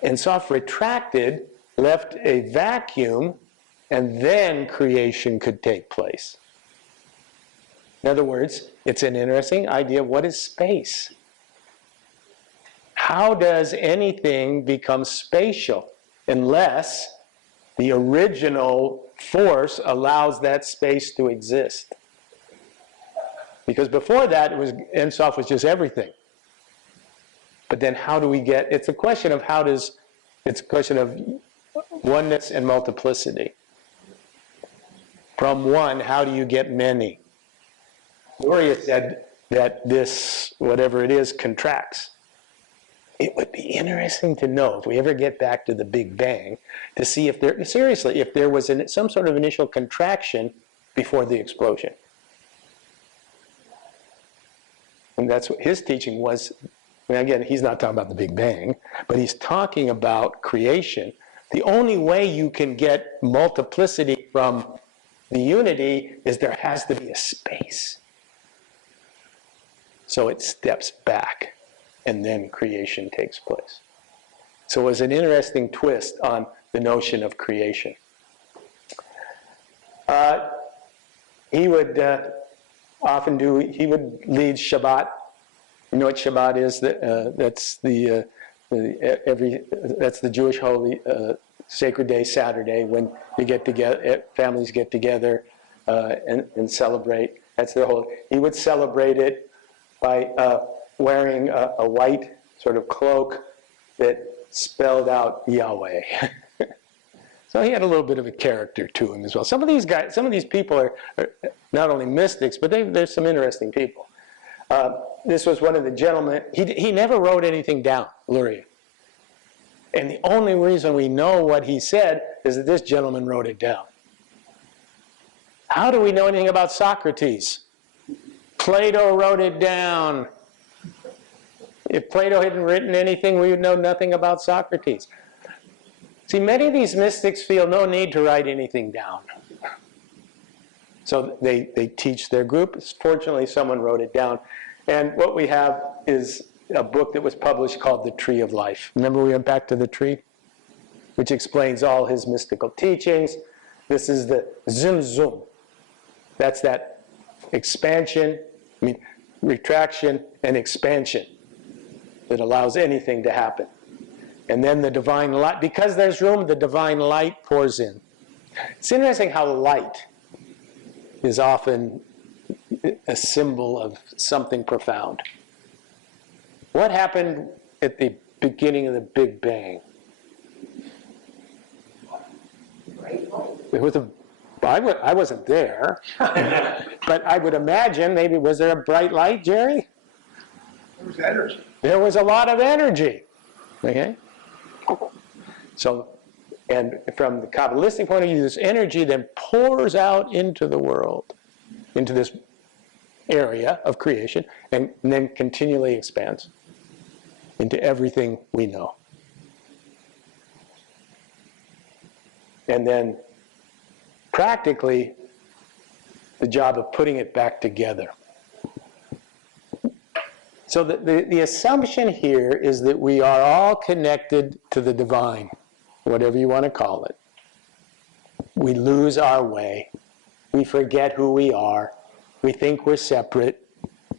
Ein Sof retracted, left a vacuum, and then creation could take place. In other words, it's an interesting idea. What is space? How does anything become spatial unless the original force allows that space to exist? Because before that, Ein Sof was just everything. But then how do we get, it's a question of it's a question of oneness and multiplicity. From one, how do you get many? Luria said that this, whatever it is, contracts. It would be interesting to know, if we ever get back to the Big Bang, to see if there was some sort of initial contraction before the explosion. And that's what his teaching was. And again, he's not talking about the Big Bang, but he's talking about creation. The only way you can get multiplicity from the unity is there has to be a space. So it steps back, and then creation takes place. So it was an interesting twist on the notion of creation. He would lead Shabbat. You know what Shabbat is? That's the Jewish holy sacred day, Saturday, when you get together, families get together and celebrate. That's their whole. He would celebrate it by wearing a white sort of cloak that spelled out Yahweh. So he had a little bit of a character to him as well. Some of these people are not only mystics, but there's some interesting people. This was one of the gentlemen. He never wrote anything down, Luria. And the only reason we know what he said is that this gentleman wrote it down. How do we know anything about Socrates? Plato wrote it down. If Plato hadn't written anything, we would know nothing about Socrates. See, many of these mystics feel no need to write anything down. So they teach their group. Fortunately, someone wrote it down. And what we have is a book that was published called The Tree of Life. Remember we went back to the tree? Which explains all his mystical teachings. This is the Zum Zum. That's that expansion, retraction and expansion that allows anything to happen. And then the divine light, because there's room, the divine light pours in. It's interesting how light is often a symbol of something profound. What happened at the beginning of the Big Bang? It was I wasn't there, but I would imagine maybe, was there a bright light, Jerry? There was energy. There was a lot of energy. Okay? So, and from the Kabbalistic point of view, this energy then pours out into the world, into this area of creation, and then continually expands into everything we know. And then practically the job of putting it back together. So the assumption here is that we are all connected to the divine, whatever you want to call it. We lose our way. We forget who we are. We think we're separate.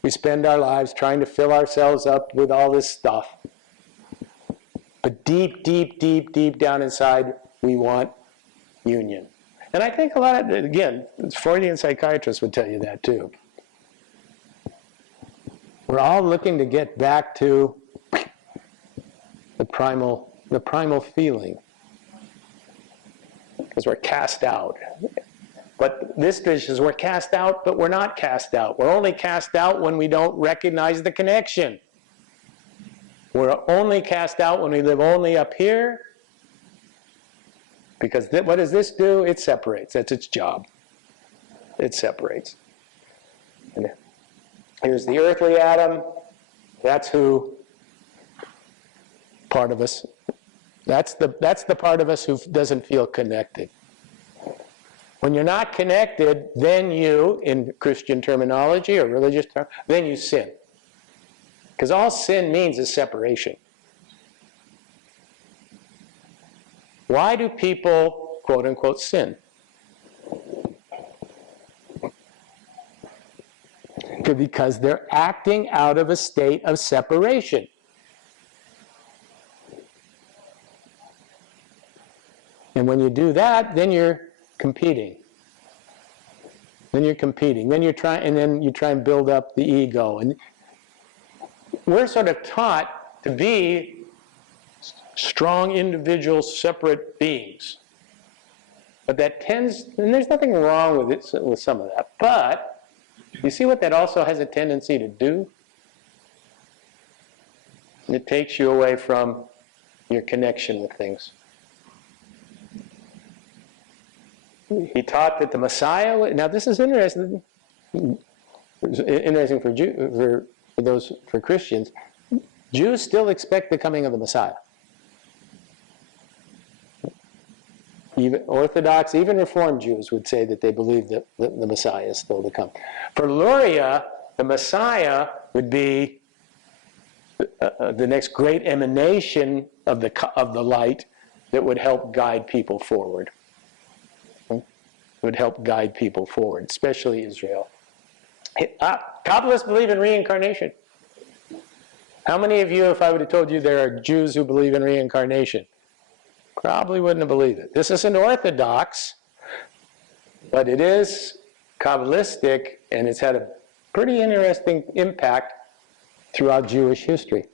We spend our lives trying to fill ourselves up with all this stuff. But deep, deep, deep, deep down inside, we want union. And I think a lot of, again, Freudian psychiatrists would tell you that too. We're all looking to get back to the primal feeling. Because we're cast out. But this tradition is we're cast out, but we're not cast out. We're only cast out when we don't recognize the connection. We're only cast out when we live only up here. Because what does this do? It separates. That's its job. It separates. And here's the earthly atom. That's who part of us. That's the part of us who doesn't feel connected. When you're not connected, then you, in Christian terminology or religious term, then you sin. Because all sin means is separation. Why do people, quote unquote, sin? Because they're acting out of a state of separation. And when you do that, then you're competing. Then you're competing. Then you try and build up the ego. And we're sort of taught to be strong individual separate beings. But that tends, and there's nothing wrong with it, with some of that, but you see what that also has a tendency to do? It takes you away from your connection with things. He taught that the Messiah, now this is interesting, for Christians. Jews still expect the coming of the Messiah. Even Orthodox, even Reformed Jews would say that they believe that the Messiah is still to come. For Luria, the Messiah would be the next great emanation of the light that would help guide people forward. Would help guide people forward, especially Israel. Kabbalists believe in reincarnation. How many of you, if I would have told you there are Jews who believe in reincarnation, probably wouldn't have believed it. This isn't Orthodox, but it is Kabbalistic, and it's had a pretty interesting impact throughout Jewish history.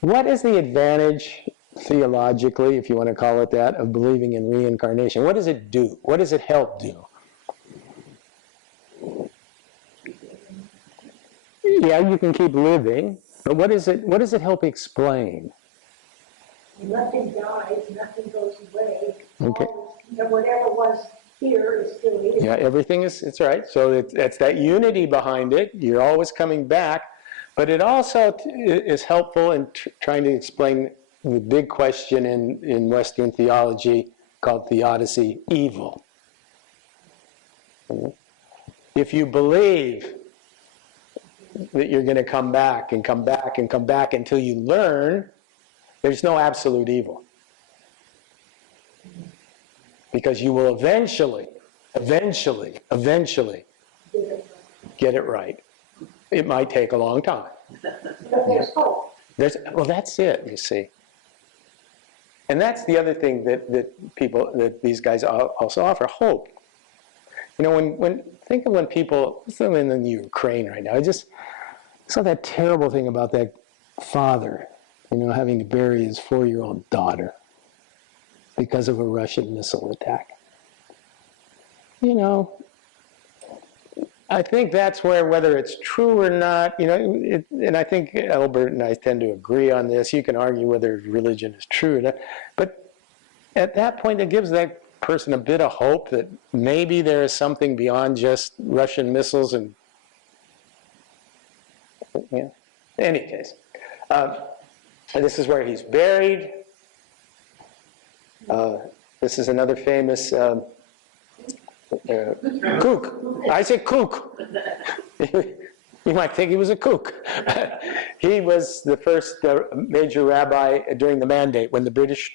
What is the advantage, theologically, if you want to call it that, of believing in reincarnation? What does it do? What does it help do? Yeah, you can keep living, but what does it help explain? Nothing dies, nothing goes away. Okay. Whatever was here is still here. Yeah, everything is, it's right. So it's that unity behind it. You're always coming back. But it also is helpful in trying to explain the big question in Western theology called theodicy, evil. If you believe that you're going to come back and come back and come back until you learn, there's no absolute evil. Because you will eventually get it right. It might take a long time. But there's hope. Well, that's it, you see. And that's the other thing that these guys also offer, hope. You know, think of when people, I'm in the Ukraine right now, I just saw that terrible thing about that father, having to bury his 4-year-old daughter because of a Russian missile attack. I think that's where, whether it's true or not, and I think Albert and I tend to agree on this. You can argue whether religion is true or not. But at that point, it gives that person a bit of hope that maybe there is something beyond just Russian missiles. And in any case, this is where he's buried. This is another famous kook. I say kook. You might think he was a kook. He was the first major rabbi during the Mandate when the British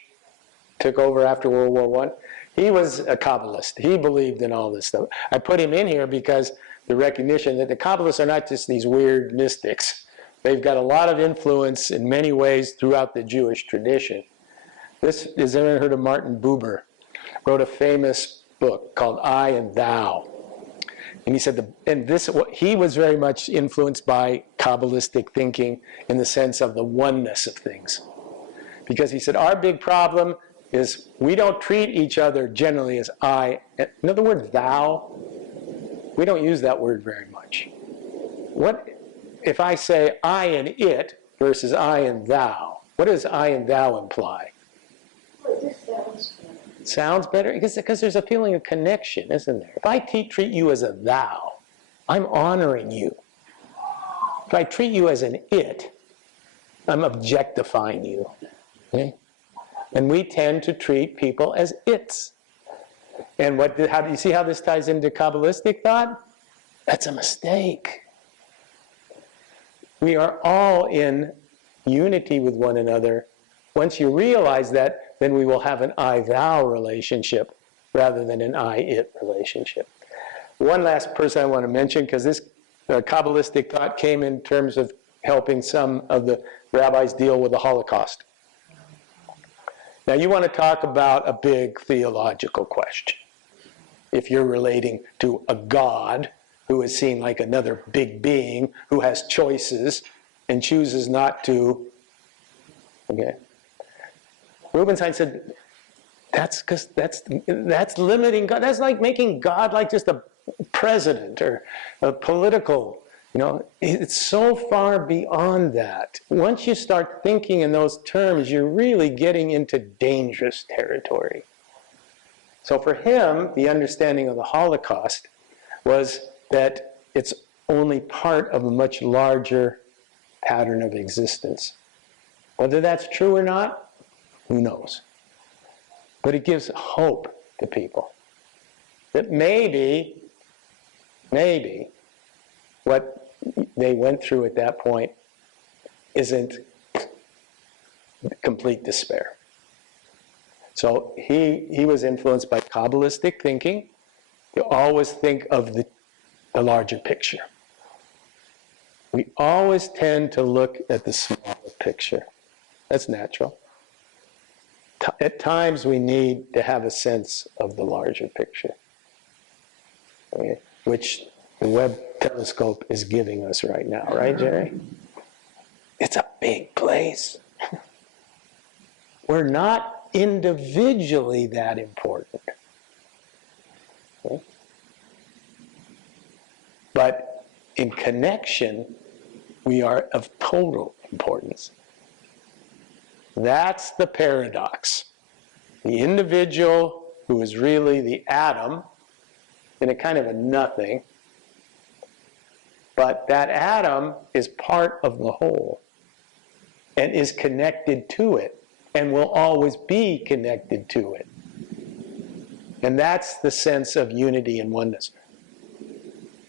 took over after World War I. He was a Kabbalist. He believed in all this stuff. I put him in here because the recognition that the Kabbalists are not just these weird mystics. They've got a lot of influence in many ways throughout the Jewish tradition. This is, anyone heard of Martin Buber? Wrote a famous book called I and Thou. And he said, he was very much influenced by Kabbalistic thinking in the sense of the oneness of things. Because he said, our big problem is we don't treat each other generally as I. In other words, thou, we don't use that word very much. What if I say I and it versus I and thou? What does I and thou imply? Well, this sounds better. Sounds better? Because there's a feeling of connection, isn't there? If I treat you as a thou, I'm honoring you. If I treat you as an it, I'm objectifying you. Okay? And we tend to treat people as its. And how do you see how this ties into Kabbalistic thought? That's a mistake. We are all in unity with one another. Once you realize that, then we will have an I-thou relationship rather than an I-it relationship. One last person I want to mention, because this Kabbalistic thought came in terms of helping some of the rabbis deal with the Holocaust. Now you want to talk about a big theological question. If you're relating to a God who is seen like another big being who has choices and chooses not to, okay. Rubinstein said, that's limiting God. That's like making God like just a president or a political, it's so far beyond that. Once you start thinking in those terms, you're really getting into dangerous territory. So for him, the understanding of the Holocaust was that it's only part of a much larger pattern of existence. Whether that's true or not, who knows? But it gives hope to people that maybe what they went through at that point isn't complete despair. So he was influenced by Kabbalistic thinking. You always think of the larger picture. We always tend to look at the smaller picture. That's natural. At times we need to have a sense of the larger picture, okay, which the Webb telescope is giving us right now, right, Jerry? It's a big place. We're not individually that important. Okay? But in connection, we are of total importance. That's the paradox. The individual who is really the atom in a kind of a nothing, but that atom is part of the whole and is connected to it and will always be connected to it. And that's the sense of unity and oneness.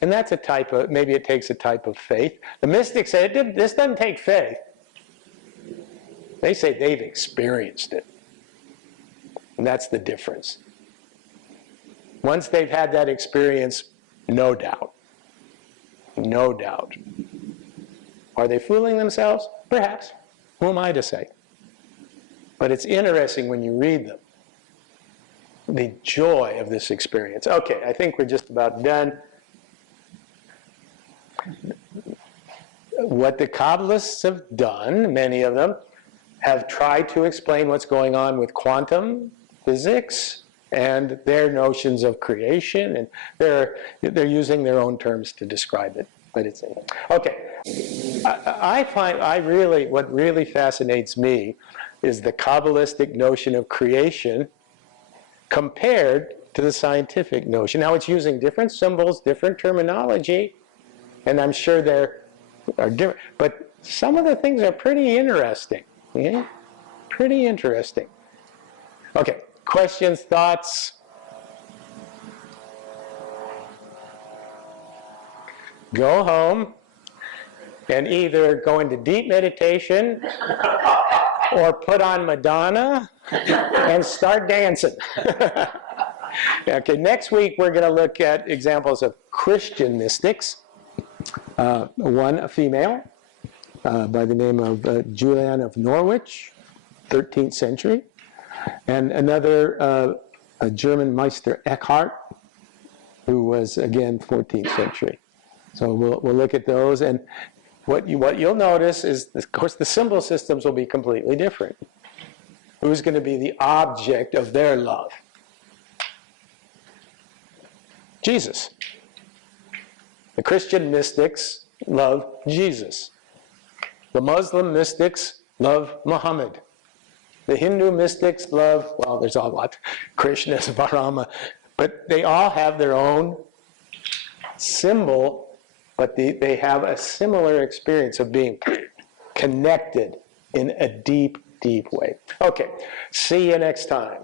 And that's a type of, maybe it takes a type of faith. The mystics say, this doesn't take faith. They say they've experienced it. And that's the difference. Once they've had that experience, no doubt. No doubt. Are they fooling themselves? Perhaps. Who am I to say? But it's interesting when you read them. The joy of this experience. Okay, I think we're just about done. What the Kabbalists have done, many of them, have tried to explain what's going on with quantum physics and their notions of creation, and they're using their own terms to describe it. But it's okay. What really fascinates me is the Kabbalistic notion of creation compared to the scientific notion. Now it's using different symbols, different terminology, and I'm sure there are different. But some of the things are pretty interesting. Yeah? Pretty interesting. Okay, questions, thoughts? Go home and either go into deep meditation or put on Madonna and start dancing. Okay, next week we're going to look at examples of Christian mystics. One, a female, by the name of Julian of Norwich, 13th century. And another, a German Meister Eckhart, who was, again, 14th century. So we'll look at those. And what you'll notice is, of course, the symbol systems will be completely different. Who's going to be the object of their love? Jesus. The Christian mystics love Jesus. The Muslim mystics love Muhammad. The Hindu mystics love, well, there's a lot, Krishna, Brahma, but they all have their own symbol, but they have a similar experience of being connected in a deep, deep way. Okay, see you next time.